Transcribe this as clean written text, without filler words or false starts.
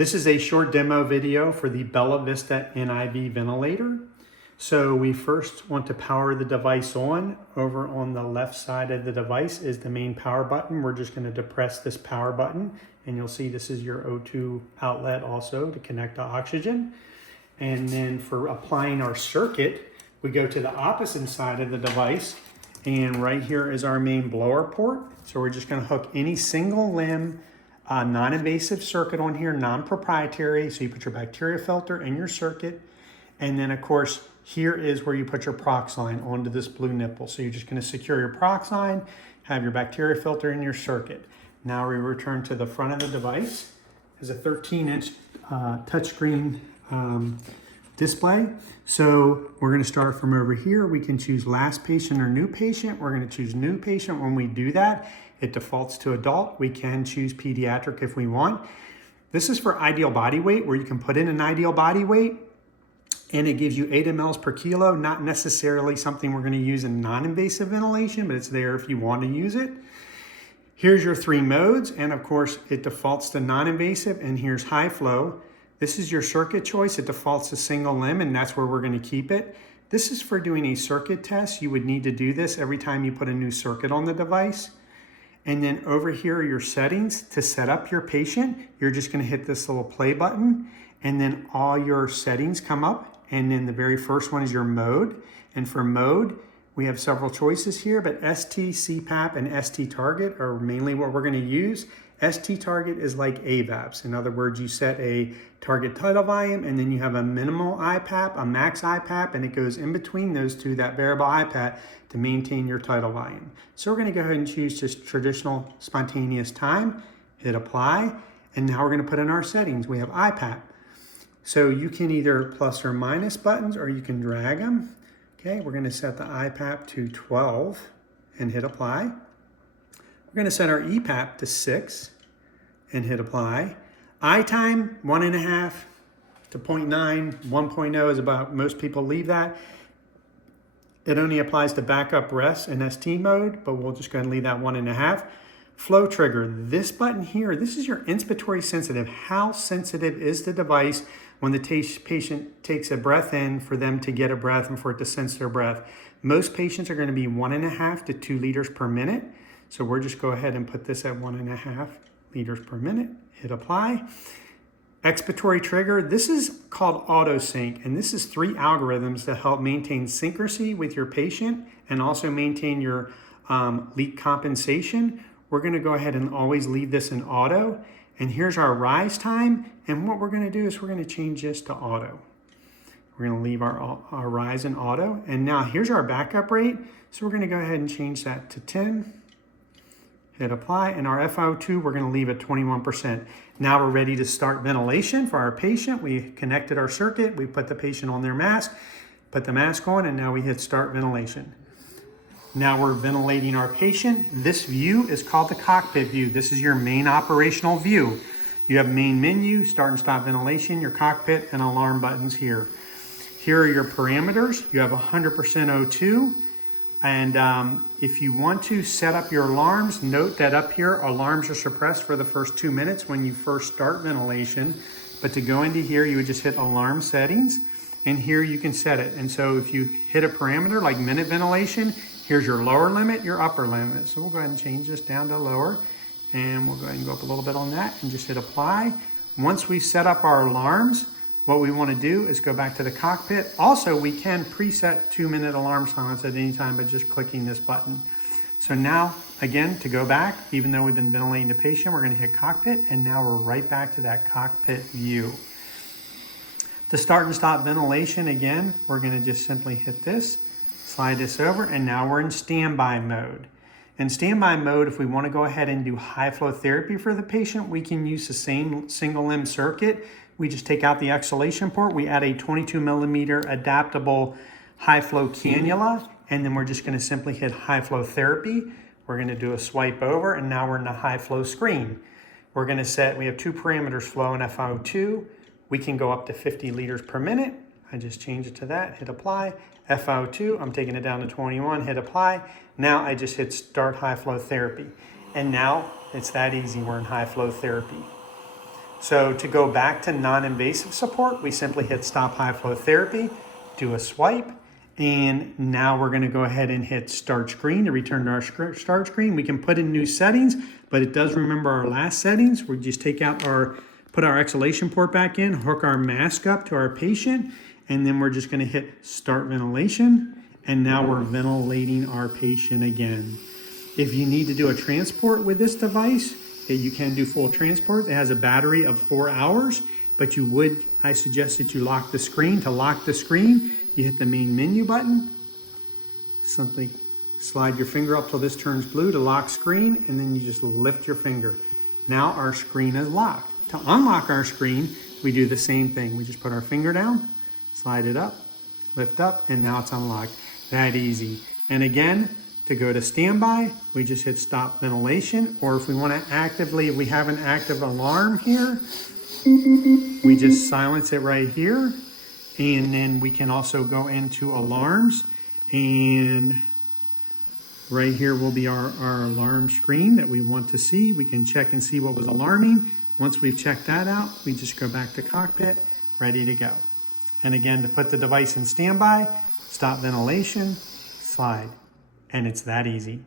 This is a short demo video for the Bellavista NIV ventilator. So we first want to power the device on. Over on the left side of the device is the main power button. We're just going to depress this power button, and you'll see this is your O2 outlet also to connect to oxygen. And then for applying our circuit, we go to the opposite side of the device, and right here is our main blower port. So we're just going to hook any single limb non-invasive circuit on here, non-proprietary. So you put your bacteria filter in your circuit, and then of course here is where you put your prox line onto this blue nipple. So you're just going to secure your prox line, have your bacteria filter in your circuit. Now we return to the front of the device. There's a 13-inch touchscreen display. So we're going to start from over here. We can choose last patient or new patient. We're going to choose new patient. When we do that, it defaults to adult. We can choose pediatric if we want. This is for ideal body weight, where you can put in an ideal body weight and it gives you 8 mLs per kilo. Not necessarily something we're going to use in non-invasive ventilation, but it's there if you want to use it. Here's your 3 modes, and of course it defaults to non-invasive, and here's high flow. This is your circuit choice. It defaults to single limb, and that's where we're going to keep it. This is for doing a circuit test. You would need to do this every time you put a new circuit on the device. And then over here are your settings. To set up your patient, you're just going to hit this little play button, and then all your settings come up. And then the very first one is your mode. And for mode, we have several choices here, but ST, CPAP, and ST target are mainly what we're going to use. ST target is like AVAPs. In other words, you set a target tidal volume, and then you have a minimal IPAP, a max IPAP, and it goes in between those two, that variable IPAP, to maintain your tidal volume. So we're going to go ahead and choose just traditional spontaneous time, hit apply, and now we're going to put in our settings. We have IPAP. So you can either plus or minus buttons, or you can drag them. Okay, we're going to set the IPAP to 12 and hit apply. We're going to set our EPAP to 6 and hit apply. I time 1.5 to 0.9, 1.0 is about, most people leave that. It only applies to backup breaths in ST mode, but we'll just go ahead and leave that 1.5. Flow trigger, this button here, this is your inspiratory sensitive. How sensitive is the device when the patient takes a breath in, for them to get a breath and for it to sense their breath? Most patients are going to be 1.5 to 2 liters per minute. So we're just go ahead and put this at 1.5 liters per minute, hit apply. Expiratory trigger, this is called auto sync, and this is 3 algorithms that help maintain synchrony with your patient and also maintain your leak compensation. We're going to go ahead and always leave this in auto. And here's our rise time. And what we're going to do is we're going to change this to auto. We're going to leave our rise in auto. And now here's our backup rate. So we're going to go ahead and change that to 10. Hit apply, and our FiO2 we're going to leave at 21%. Now we're ready to start ventilation for our patient. We connected our circuit, we put the patient on their mask, put the mask on, and now we hit start ventilation. Now we're ventilating our patient. This view is called the cockpit view. This is your main operational view. You have main menu, start and stop ventilation, your cockpit, and alarm buttons here. Here are your parameters. You have 100% O2. And if you want to set up your alarms, note that up here, alarms are suppressed for the first 2 minutes when you first start ventilation. But to go into here, you would just hit alarm settings, and here you can set it. And so if you hit a parameter like minute ventilation, here's your lower limit, your upper limit. So we'll go ahead and change this down to lower, and we'll go ahead and go up a little bit on that and just hit apply. Once we set up our alarms, what we want to do is go back to the cockpit. Also, we can preset 2-minute alarm silence at any time by just clicking this button. So now, again, to go back, even though we've been ventilating the patient, we're going to hit cockpit, and now we're right back to that cockpit view. To start and stop ventilation, again, we're going to just simply hit this, slide this over, and now we're in standby mode. In standby mode, if we want to go ahead and do high flow therapy for the patient, we can use the same single limb circuit. We just take out the exhalation port, we add a 22 millimeter adaptable high flow cannula, and then we're just going to simply hit high flow therapy. We're going to do a swipe over, and now we're in the high flow screen. We're going to set, we have 2 parameters, flow and FiO2. We can go up to 50 liters per minute. I just change it to that, hit apply. FiO2, I'm taking it down to 21, hit apply. Now I just hit start high flow therapy. And now it's that easy, we're in high flow therapy. So to go back to non-invasive support, we simply hit stop high flow therapy, do a swipe, and now we're going to go ahead and hit start screen to return to our start screen. We can put in new settings, but it does remember our last settings. We just take out put our exhalation port back in, hook our mask up to our patient, and then we're just going to hit start ventilation. And now we're ventilating our patient again. If you need to do a transport with this device, you can do full transport. It has a battery of 4 hours, but I suggest that you lock the screen. To lock the screen, you hit the main menu button. Simply slide your finger up till this turns blue to lock screen, and then you just lift your finger. Now our screen is locked. To unlock our screen, we do the same thing. We just put our finger down, slide it up, lift up, and now it's unlocked. That easy. And again, to go to standby, we just hit stop ventilation, or if we want to if we have an active alarm here, we just silence it right here. And then we can also go into alarms, and right here will be our alarm screen that we want to see. We can check and see what was alarming. Once we've checked that out, we just go back to cockpit, ready to go. And again, to put the device in standby, stop ventilation, slide. And it's that easy.